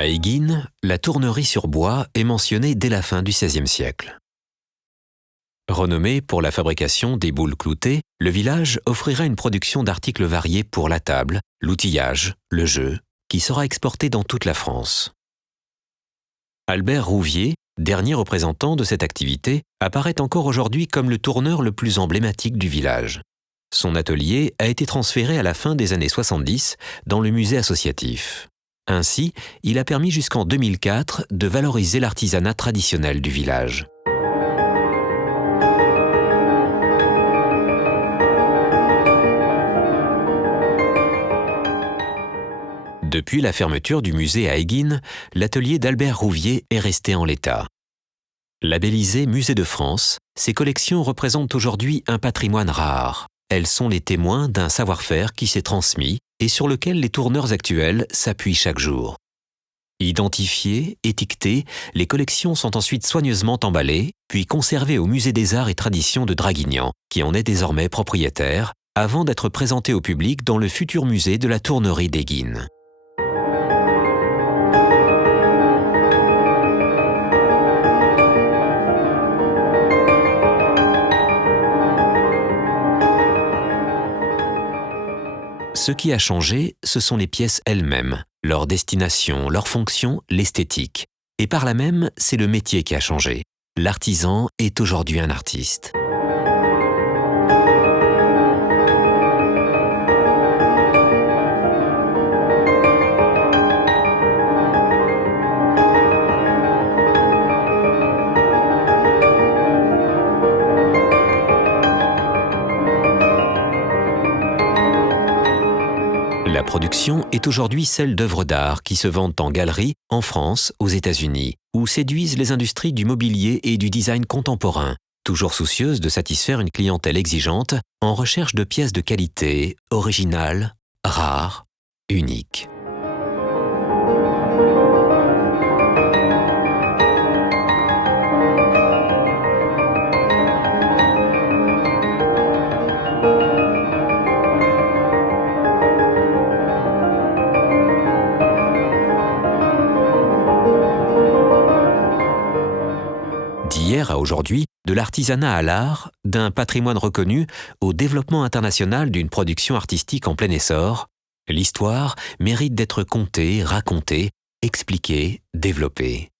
À Égine, la tournerie sur bois est mentionnée dès la fin du XVIe siècle. Renommé pour la fabrication des boules cloutées, le village offrira une production d'articles variés pour la table, l'outillage, le jeu, qui sera exporté dans toute la France. Albert Rouvier, dernier représentant de cette activité, apparaît encore aujourd'hui comme le tourneur le plus emblématique du village. Son atelier a été transféré à la fin des années 70 dans le musée associatif. Ainsi, il a permis jusqu'en 2004 de valoriser l'artisanat traditionnel du village. Depuis la fermeture du musée à Égine, l'atelier d'Albert Rouvier est resté en l'état. Labellisé Musée de France, ces collections représentent aujourd'hui un patrimoine rare. Elles sont les témoins d'un savoir-faire qui s'est transmis et sur lequel les tourneurs actuels s'appuient chaque jour. Identifiées, étiquetées, les collections sont ensuite soigneusement emballées, puis conservées au Musée des Arts et Traditions de Draguignan, qui en est désormais propriétaire, avant d'être présentées au public dans le futur musée de la tournerie d'Égine. Ce qui a changé, ce sont les pièces elles-mêmes, leur destination, leur fonction, l'esthétique. Et par là même, c'est le métier qui a changé. L'artisan est aujourd'hui un artiste. La production est aujourd'hui celle d'œuvres d'art qui se vendent en galerie, en France, aux États-Unis, où séduisent les industries du mobilier et du design contemporain, toujours soucieuses de satisfaire une clientèle exigeante en recherche de pièces de qualité, originales, rares, uniques. D'hier à aujourd'hui, de l'artisanat à l'art, d'un patrimoine reconnu au développement international d'une production artistique en plein essor, l'histoire mérite d'être contée, racontée, expliquée, développée.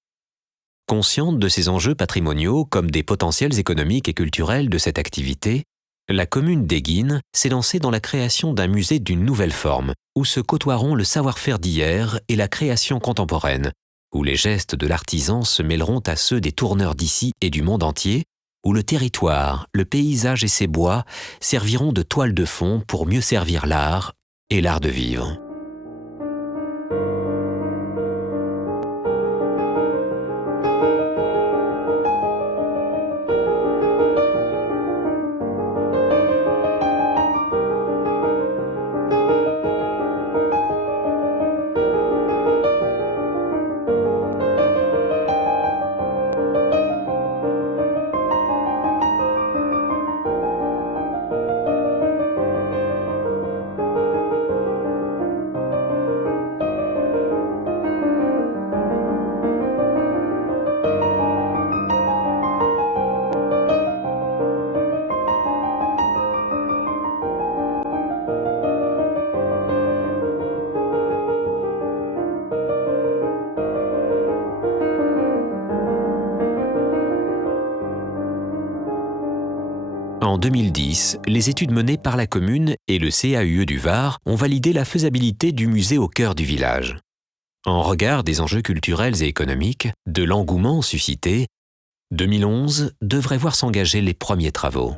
Consciente de ces enjeux patrimoniaux comme des potentiels économiques et culturels de cette activité, la commune d'Égine s'est lancée dans la création d'un musée d'une nouvelle forme, où se côtoieront le savoir-faire d'hier et la création contemporaine, où les gestes de l'artisan se mêleront à ceux des tourneurs d'ici et du monde entier, où le territoire, le paysage et ses bois serviront de toile de fond pour mieux servir l'art et l'art de vivre. En 2010, les études menées par la commune et le CAUE du Var ont validé la faisabilité du musée au cœur du village. En regard des enjeux culturels et économiques, de l'engouement suscité, 2011 devrait voir s'engager les premiers travaux.